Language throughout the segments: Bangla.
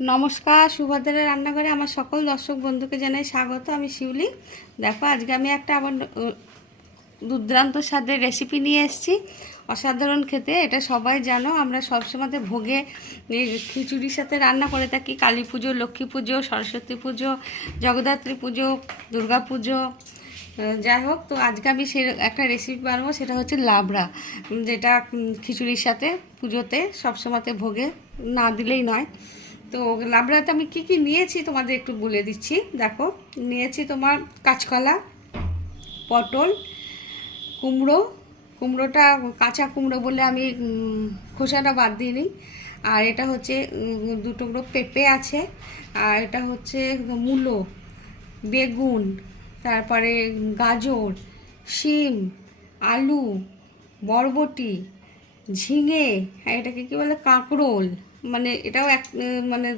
নমস্কার সুভদ্রা রান্নাঘরে আমার সকল দর্শক বন্ধুকে জানাই স্বাগত। আমি শিউলি। দেখো, আজকে আমি একটা আবার দুর্দান্ত স্বাদের রেসিপি নিয়ে এসেছি। অসাধারণ খেতে, এটা সবাই জানো। আমরা সবসময় ভোগে খিচুড়ির সাথে রান্না করে থাকি। কালী পুজো, লক্ষ্মী পুজো, সরস্বতী পুজো, জগদ্ধাত্রী পুজো, দুর্গা পুজো। যাই হোক, তো আজকে আমি সে একটা রেসিপি বানাবো, সেটা হচ্ছে লাবড়া যেটা খিচুড়ির সাথে পুজোতে সবসময়তে ভোগে না দিলেই নয়। তো লাবড়াতে আমি কি কি নিয়েছি তোমাদের একটু বলে দিচ্ছি। দেখো নিয়েছি তোমার কাঁচকলা পটল কুমড়ো। কুমড়োটা কাঁচা কুমড়ো বলে আমি খোসাটা বাদ দিইনি। আর এটা হচ্ছে উম, দু টুকরো পেঁপে আছে। আর এটা হচ্ছে মূলো বেগুন তারপরে গাজর শিম আলু বরবটি ঝিঙে এটাকে কী বলে কাঁকরোল। মানে এটাও এক মানে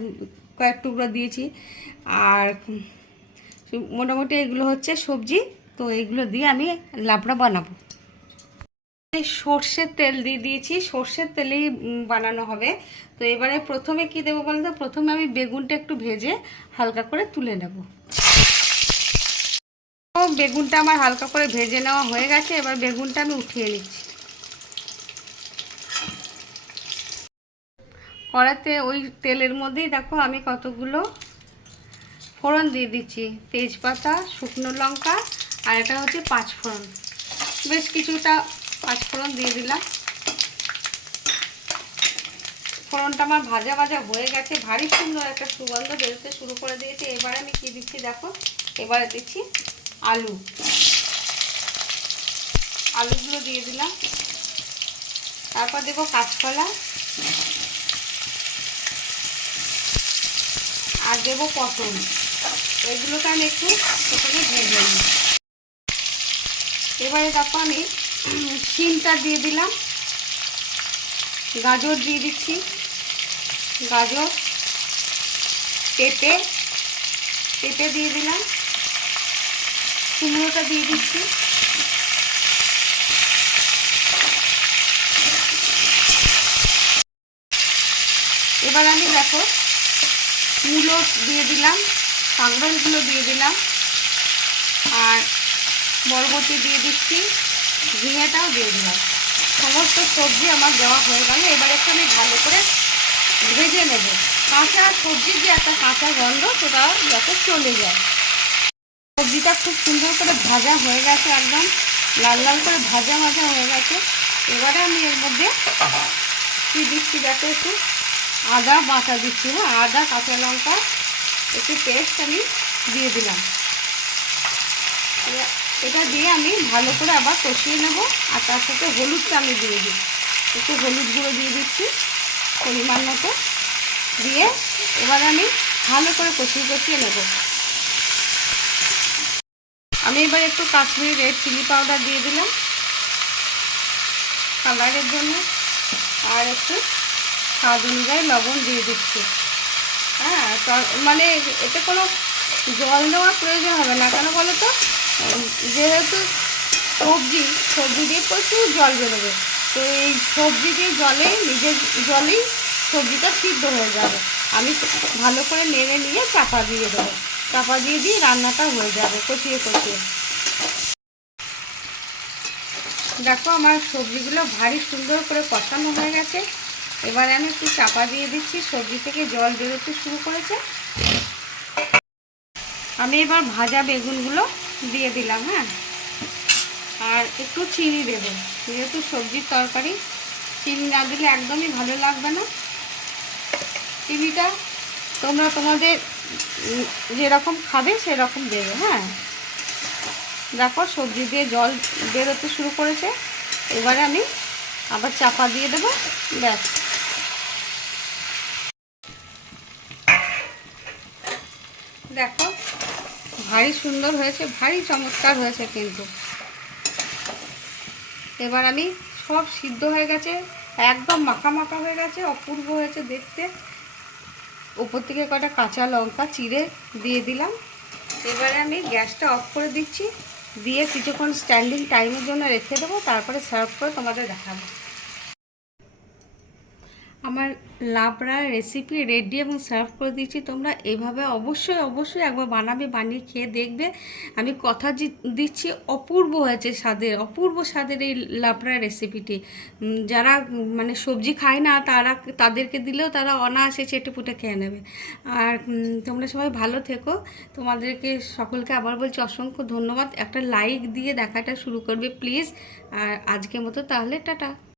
কয়েক টুকরো দিয়েছি। আর মোটামুটি এগুলো হচ্ছে সবজি, তো এগুলো দিয়ে আমি লাবড়া বানাবো। সর্ষের তেল দিয়ে দিয়েছি। সর্ষের তেলেই বানানো হবে। তো এবারে প্রথমে কি দেবো বলতো প্রথমে আমি বেগুনটা একটু ভেজে হালকা করে তুলে নেব। বেগুনটা আমার হালকা করে ভেজে নেওয়া হয়ে গেছে। এবার বেগুনটা আমি উঠিয়ে নিচ্ছি। কড়াতে ওই তেলের মধ্যেই দেখো আমি কতগুলো ফোড়ন দিয়ে দিচ্ছি। তেজপাতা, শুকনো লঙ্কা আর এটা হচ্ছে পাঁচ ফোড়ন বেশ কিছুটা পাঁচ ফোড়ন দিয়ে দিলাম। ফোড়নটা আমার ভাজা ভাজা হয়ে গেছে। ভারী সুন্দর একটা সুগন্ধ বেরোতে শুরু করে দিয়েছে। এবারে আমি কি দিচ্ছি দেখো? এবারে দিচ্ছি আলু। আলুগুলো দিয়ে দিলাম। তারপর দেবো কাঁচকলা। দেবো পটল। এগুলোকে আমি একটু প্রথমে ভেজে নিই। এবারে দেখো আমি শিমটা দিয়ে দিলাম। গাজর দিয়ে দিচ্ছি। গাজর, পেঁপে পেঁপে দিয়ে দিলাম। কুমড়োটা দিয়ে দিচ্ছি। এবার আমি দেখো মূলো দিয়ে দিলাম কাঁকড়ালগুলো দিয়ে দিলাম। আর বরবটি দিয়ে দিচ্ছি ঝিঙেটাও দিয়ে দিলাম। সমস্ত সবজি আমার দেওয়া হয়ে গেল, এবার একটু আমি ভালো করে ভেজে নেব। কাঁচা সবজির যে একটা কাঁচা গন্ধ, সেটা যাতে চলে যায়। সবজিটা খুব সুন্দর করে ভাজা হয়ে গেছে একদম, লাল লাল করে ভাজা ভাজা হয়ে গেছে। এবারে আমি এর মধ্যে কী দিচ্ছি দেখো একটু। আদা বাটা দিচ্ছি হ্যাঁ? আদা, কাঁচা লঙ্কা, একটু পেস্ট আমি দিয়ে দিলাম। এটা দিয়ে আমি ভালো করে আবার কষিয়ে নেব, আর তার সাথে হলুদটা আমি দিয়ে দিই। একটু হলুদ গুঁড়ো দিয়ে দিচ্ছি পরিমাণ মতো। দিয়ে এবার আমি ভালো করে কষিয়ে কষিয়ে নেব। আমি এবার একটু কাশ্মীরি রেড চিলি পাউডার দিয়ে দিলাম। কালারের জন্য। আর একটু স্বাদ অনুযায়ী লবণ দিয়ে দিচ্ছি। হ্যাঁ মানে এতে কোনো জল দেওয়ার প্রয়োজন হবে না। কেন বলো তো? যেহেতু সবজি সবজি দিয়ে প্রচুর জল বেরোবে। তো এই সবজি দিয়ে জলে, নিজের জলেই সবজিটা সিদ্ধ হয়ে যাবে। আমি ভালো করে নেড়ে নিয়ে চাপা দিয়ে দেবো। চাপা দিয়ে দিয়ে রান্নাটা হয়ে যাবে কষিয়ে কষিয়ে দেখো, আমার সবজিগুলো ভারী সুন্দর করে কষানো হয়ে গেছে। এবারে আমি একটু চাপা দিয়ে দিচ্ছি, সবজি থেকে জল বেরোতে শুরু করেছে। আমি এবার ভাজা বেগুনগুলো দিয়ে দিলাম হ্যাঁ। আর একটু চিনি দেব, যেহেতু সবজির তরকারি, চিনি না দিলে একদমই ভালো লাগবে না। চিনিটা তোমরা তোমাদের যেরকম খাবে সেরকম দেবে হ্যাঁ। দেখো সবজি দিয়ে জল বেরোতে শুরু করেছে, এবারে আমি আবার চাপা দিয়ে দেবো, ব্যাস। দেখো, ভারী সুন্দর হয়েছে, ভারী চমৎকার হয়েছে কিন্তু। এবার আমি সব সিদ্ধ হয়ে গেছে, একদম মাখা মাখা হয়ে গেছে, অপূর্ব হয়েছে দেখতে। উপর থেকে কটা কাঁচা লঙ্কা চিড়ে দিয়ে দিলাম। এবারে আমি গ্যাসটা অফ করে দিচ্ছি, দিয়ে কিছুক্ষণ স্ট্যান্ডিং টাইমের জন্য রেখে দেবো, তারপরে সার্ভ করে তোমাদের দেখাবো। আমার লাবড়া রেসিপি রেডি এবং সার্ভ করে দিচ্ছি তোমরা এভাবে অবশ্যই অবশ্যই একবার বানাবে, বানিয়ে খেয়ে দেখবে। আমি কথা দিচ্ছি অপূর্ব হয়েছে স্বাদের, অপূর্ব স্বাদের এই লাবড়া রেসিপিটি যারা মানে সবজি খায় না, তারা তাদেরকে দিলেও তারা অনায়াসে চেটে পুটে খেয়ে নেবে। আর তোমরা সবাই ভালো থেকো। তোমাদেরকে সকলকে আবার বলছি অসংখ্য ধন্যবাদ। একটা লাইক দিয়ে দেখাটা শুরু করবে প্লিজ আর আজকের মতো তাহলে টাটা।